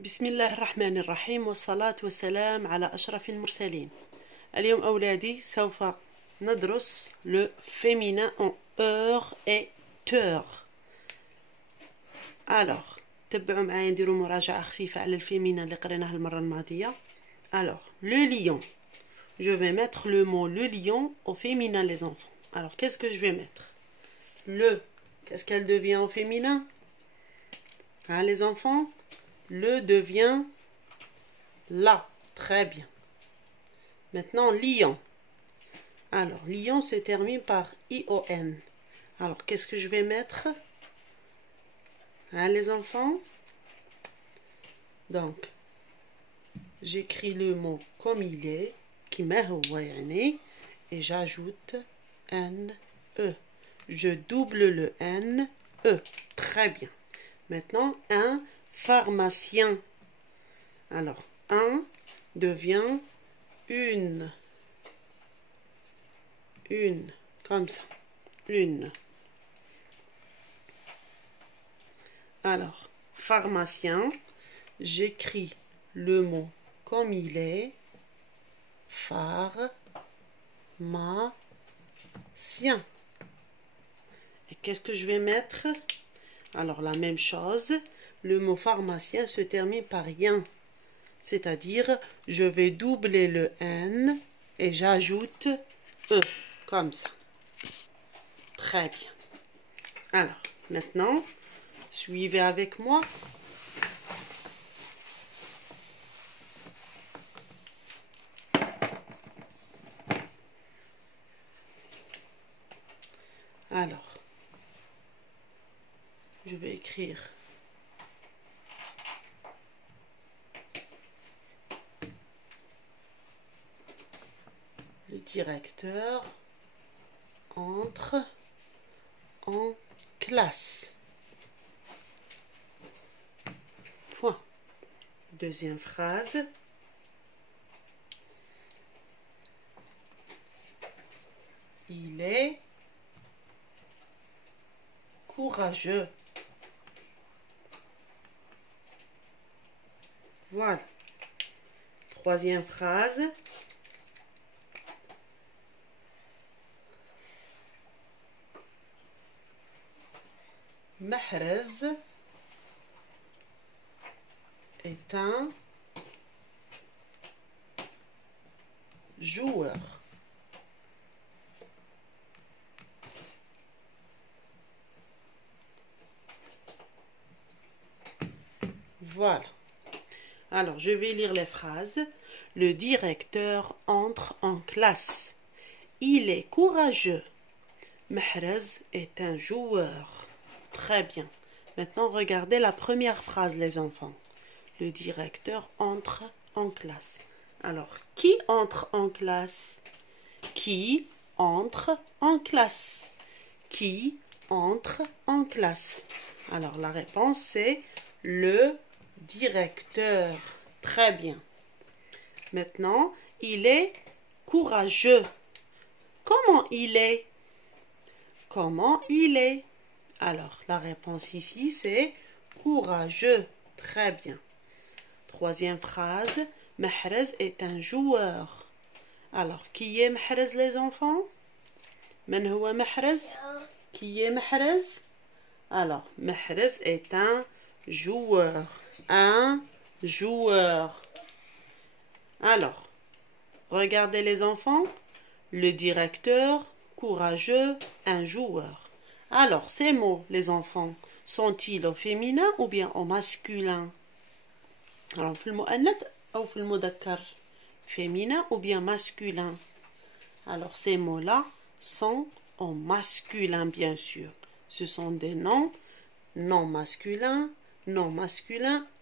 بسم الله الرحمن الرحيم والصلاة والسلام على أشرف المرسلين. اليوم أولادي سوف ندرس le féminin en heure et heure. Alors تبعوا معايا نديروا مراجعة خفيفة على الفيمينا اللي قريناها المرة الماضية. Alors le lion, je vais mettre le mot le lion au féminin les enfants. Alors qu'est-ce que je vais mettre? Le, qu'est-ce qu'elle devient au féminin? Hein les enfants? Le devient la. Très bien. Maintenant, lion. Alors, lion se termine par I-O-N. Alors, qu'est-ce que je vais mettre? Hein, les enfants? Donc, j'écris le mot comme il est, qui m'est, et j'ajoute N-E. Je double le N-E. Très bien. Maintenant, un pharmacien. Alors, un devient une, comme ça, une. Alors, pharmacien, j'écris le mot comme il est, pharmacien. Et qu'est-ce que je vais mettre? Alors, la même chose. Le mot pharmacien se termine par ien, c'est-à-dire je vais doubler le N et j'ajoute E, comme ça. Très bien. Alors, maintenant, suivez avec moi. Alors, je vais écrire le directeur entre en classe. Point. Deuxième phrase. Il est courageux. Voilà. Troisième phrase. Mahrez est un joueur. Voilà. Alors, je vais lire les phrases. Le directeur entre en classe. Il est courageux. Mahrez est un joueur. Très bien. Maintenant, regardez la première phrase, les enfants. Le directeur entre en classe. Alors, qui entre en classe? Qui entre en classe? Qui entre en classe? Alors, la réponse, c'est le directeur. Très bien. Maintenant, il est courageux. Comment il est? Comment il est? Alors, la réponse ici, c'est courageux. Très bien. Troisième phrase. Mahrez est un joueur. Alors, qui est Mahrez, les enfants? من هو Mahrez? Qui est Mahrez? Alors, Mahrez est un joueur. Un joueur. Alors, regardez les enfants. Le directeur, courageux, un joueur. Alors, ces mots, les enfants, sont-ils au féminin ou bien au masculin? Alors, في المؤنث ou في المذكر? Féminin ou bien masculin? Alors, ces mots-là sont au masculin, bien sûr. Ce sont des noms non masculins,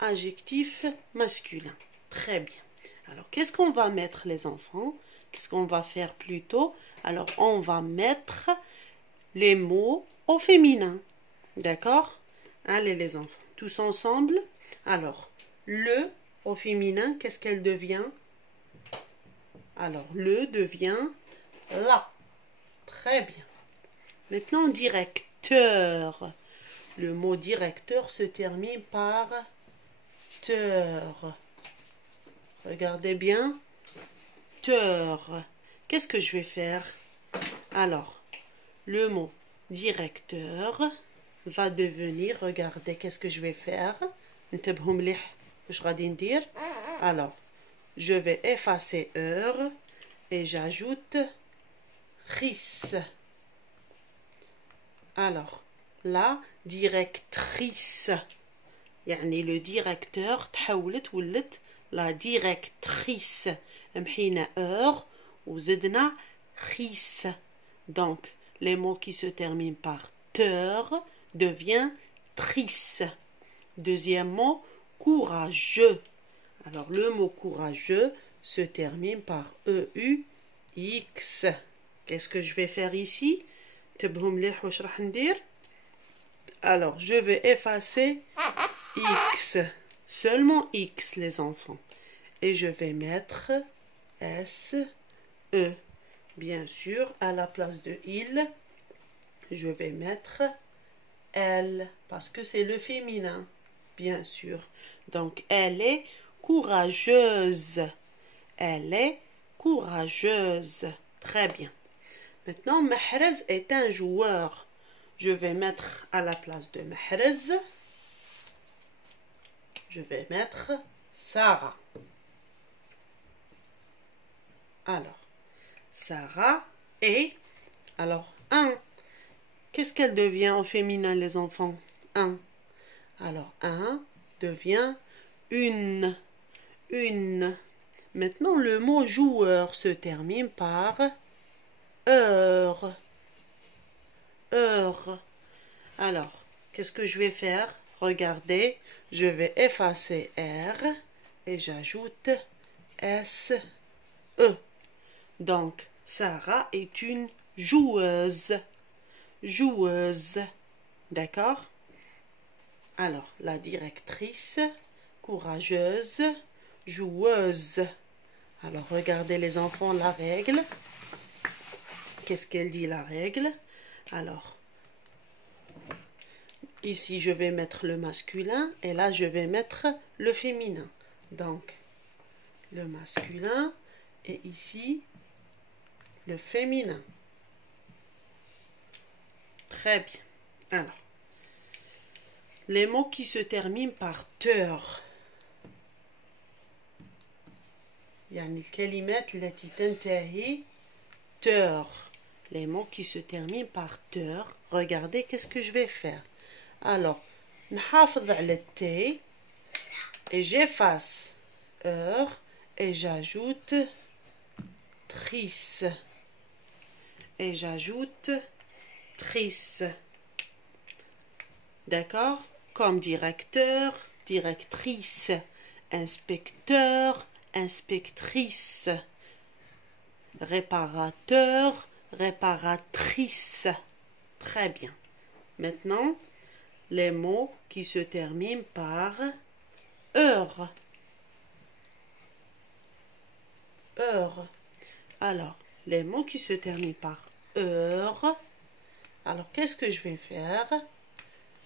adjectifs masculins. Très bien. Alors, qu'est-ce qu'on va mettre, les enfants? Qu'est-ce qu'on va faire plutôt? Alors, on va mettre les mots au féminin. D'accord? Allez, les enfants, tous ensemble. Alors, le au féminin, qu'est-ce qu'elle devient? Alors, le devient la. Très bien. Maintenant, directeur. Le mot directeur se termine par Regardez bien. Teur. Qu'est-ce que je vais faire? Alors, le mot directeur va devenir, regardez, qu'est-ce que je vais faire? Alors, je vais effacer heure et j'ajoute ris. Alors, la directrice. يعني le directeur تحولت ولت la directrice. محينا heure وزدنا ris. Donc, les mots qui se terminent par teur devient trice. Deuxième mot, courageux. Alors, le mot courageux se termine par E-U-X. Qu'est-ce que je vais faire ici? Alors, je vais effacer X. Seulement X, les enfants. Et je vais mettre S-E. Bien sûr, à la place de il, je vais mettre elle, parce que c'est le féminin, bien sûr. Donc, elle est courageuse. Elle est courageuse. Très bien. Maintenant, Mahrez est un joueur. Je vais mettre à la place de Mahrez, je vais mettre Sarah. Alors, Sarah est, alors, un. Qu'est-ce qu'elle devient au féminin, les enfants? Un. Alors, un devient une. Une. Maintenant, le mot joueur se termine par heure. Heure. Alors, qu'est-ce que je vais faire? Regardez, je vais effacer R et j'ajoute S-E. Donc, Sarah est une joueuse. Joueuse. D'accord? Alors, la directrice, courageuse, joueuse. Alors, regardez les enfants, la règle. Qu'est-ce qu'elle dit, la règle? Alors, ici, je vais mettre le masculin et là, je vais mettre le féminin. Donc, le masculin et ici, le féminin. Très bien. Alors, les mots qui se terminent par teur. يعني الكلمات التي تنتهي teur. Les mots qui se terminent par teur. Regardez qu'est-ce que je vais faire. Alors, نحافظ على التي et j'efface heure et j'ajoute trice. Et j'ajoute trice. D'accord? Comme directeur, directrice, inspecteur, inspectrice, réparateur, réparatrice. Très bien. Maintenant, les mots qui se terminent par heure. Heure. Alors, les mots qui se terminent par heure. Alors, qu'est-ce que je vais faire?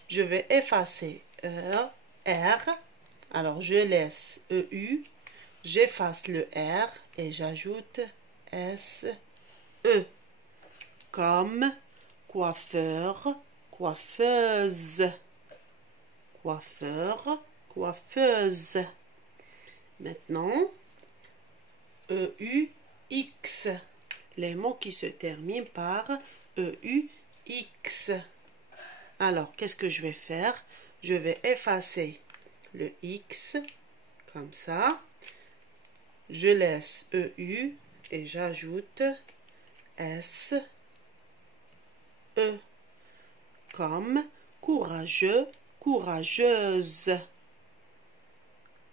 Je vais effacer R. Alors, je laisse EU. J'efface le R et j'ajoute SE. Comme coiffeur, coiffeuse. Coiffeur, coiffeuse. Maintenant, EUX. Les mots qui se terminent par EUX. Alors, qu'est-ce que je vais faire? Je vais effacer le X, comme ça. Je laisse EU et j'ajoute SE. Comme courageux, courageuse.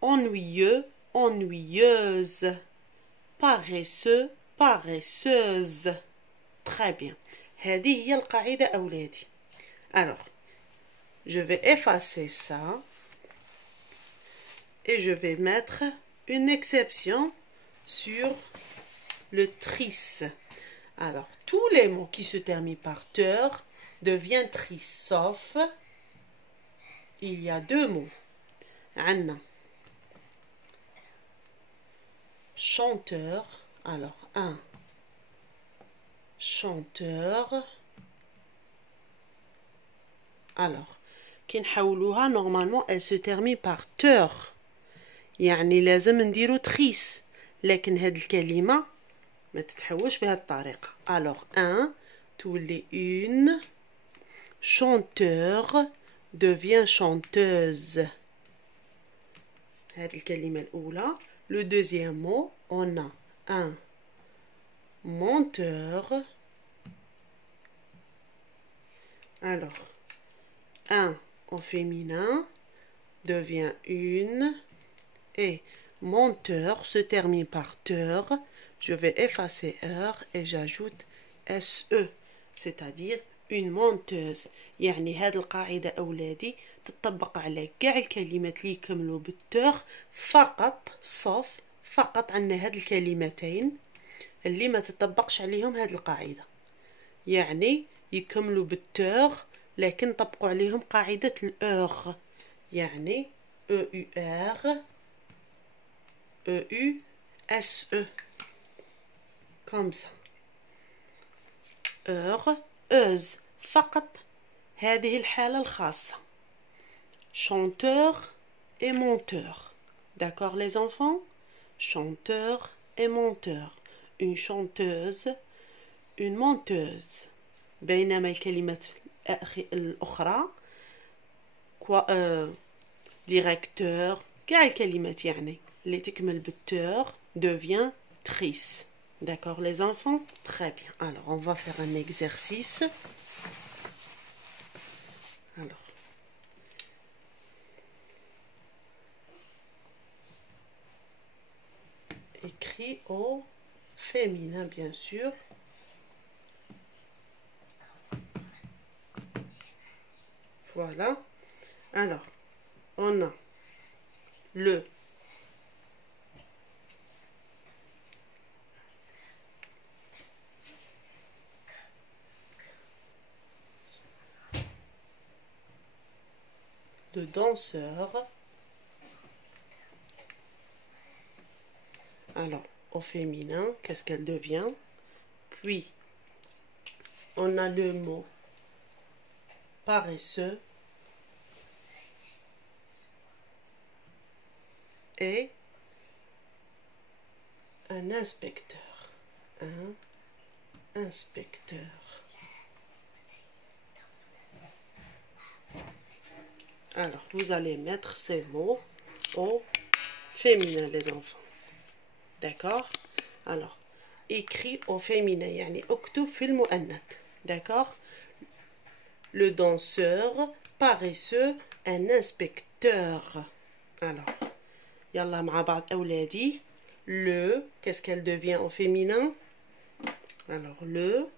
Ennuyeux, ennuyeuse. Paresseux, paresseuse. Très bien. هذه هي القاعدة أولادي. Alors, je vais effacer ça et je vais mettre une exception sur le trice. Alors, tous les mots qui se terminent par teur deviennent trice, sauf il y a deux mots. عندنا chanteur. Alors, un chanteur. Alors, كي نحولوها normalement elle se termine par teur. يعني لازم نديرو تخيس، لكن هاد الكلمة ما تتحولش بهاد الطريقة. Alors, un تولي une chanteur devient chanteuse. هاد الكلمة الأولى. Le deuxième mot, on a un monteur. Alors, un au féminin devient une et monteur se termine par teur. Je vais effacer heure et j'ajoute SE, c'est-à-dire une monteuse. يعني هاد القاعدة أولادي تطبق على كاع الكلمات اللي يكملوا بالتور فقط فقط عندنا هاد الكلمتين اللي ما تطبقش عليهم هاد القاعدة، يعني يكملوا بالتور لكن طبقوا عليهم قاعدة الأور، يعني EUR EUSE comme ça. أوز فقط هذه الحالة الخاصة. Chanteur et monteur. D'accord les enfants? Chanteur et monteur. Une chanteuse, une monteuse. بينما الكلمات الأخرى directeur كاع الكلمات يعني اللي تكمل بالتور devient trice. D'accord les enfants? Très bien. Alors on va faire un exercice. Alors écrit au féminin bien sûr. Voilà. Alors on a le danseur. Alors, au féminin, qu'est-ce qu'elle devient? Puis, on a le mot paresseux et un inspecteur. Un inspecteur. Alors, vous allez mettre ces mots au féminin, les enfants. D'accord? Alors, écrit au féminin, يعني اكتب في المؤنث. D'accord? Le danseur, paresseux, un inspecteur. Alors, يلا مع بعض أولادي. Le, qu'est-ce qu'elle devient au féminin? Alors, le,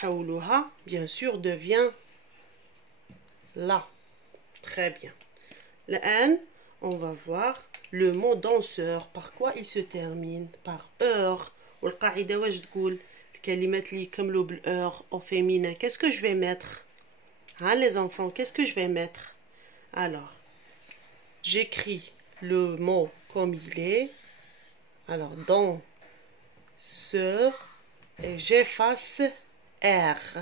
حولوها, bien sûr, devient la. Très bien. الآن, on va voir le mot danseur. Par quoi il se termine? Par heure. والقاعدة واش تقول؟ الكلمات اللي يكملوا بالheure au féminin. Qu'est-ce que je vais mettre? Hein, les enfants, qu'est-ce que je vais mettre? Alors, j'écris le mot comme il est. Alors, dans ce, et j'efface R.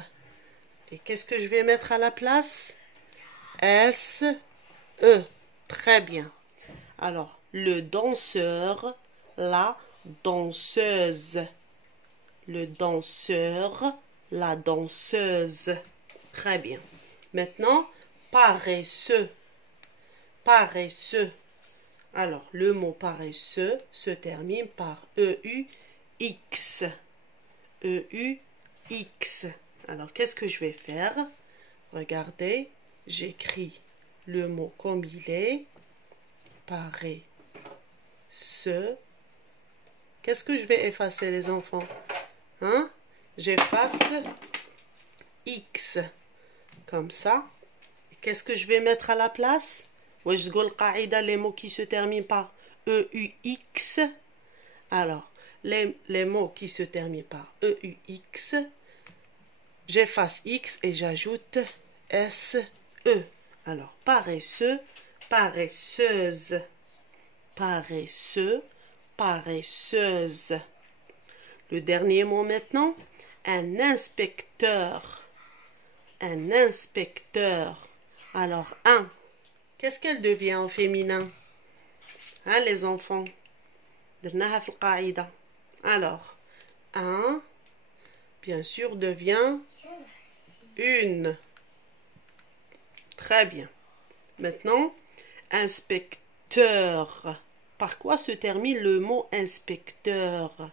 Et qu'est-ce que je vais mettre à la place? S, E. Très bien. Alors, le danseur, la danseuse. Le danseur, la danseuse. Très bien. Maintenant, paresseux. Paresseux. Alors, le mot paresseux se termine par EUX. EUX. Alors, qu'est-ce que je vais faire? Regardez, j'écris le mot comme il est. Paresseux. Qu'est-ce que je vais effacer, les enfants? Hein? J'efface X. Comme ça. Qu'est-ce que je vais mettre à la place? واش تقول القاعدة les mots qui se terminent par EUX. Alors, les mots qui se terminent par EUX, j'efface X et j'ajoute SE. Alors, paresseux, paresseuse, paresseux, paresseuse. Le dernier mot maintenant, un inspecteur. Un inspecteur. Alors, un. Qu'est-ce qu'elle devient au féminin? Hein, les enfants? درناها في القاعدة. Alors, un, bien sûr, devient une. Très bien. Maintenant, inspecteur. Par quoi se termine le mot inspecteur?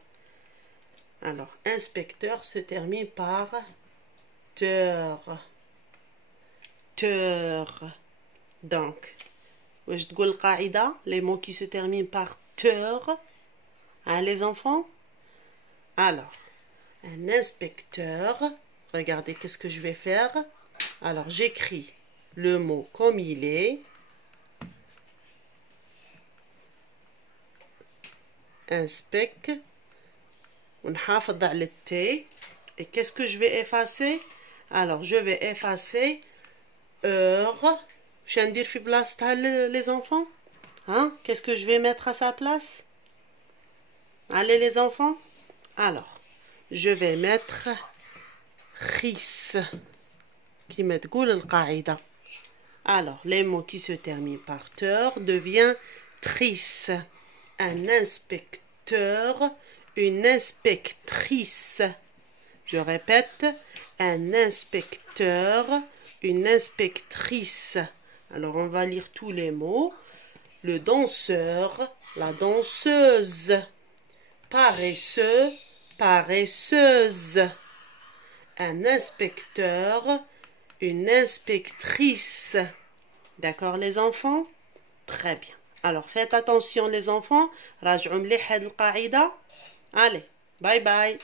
Alors, inspecteur se termine par teur. Teur. Donc, واش تقول القاعدة? Les mots qui se terminent par teur. Hein, les enfants? Alors, un inspecteur. Regardez, qu'est-ce que je vais faire? Alors, j'écris le mot comme il est. Inspect. ونحافظ على التي. Et qu'est-ce que je vais effacer? Alors, je vais effacer heure. Je viens de dire في بلاصتها les enfants. Hein? Qu'est-ce que je vais mettre à sa place? Allez les enfants. Alors, je vais mettre خيس كيما تقول القاعدة. Alors, les mots qui se terminent par teur devient trice. Un inspecteur, une inspectrice. Je répète, un inspecteur, une inspectrice. Alors, on va lire tous les mots. Le danseur, la danseuse. Paresseux, paresseuse. Un inspecteur, une inspectrice. D'accord les enfants? Très bien. Alors faites attention les enfants. راجعوا مليح هاد القاعدة. Allez, bye bye.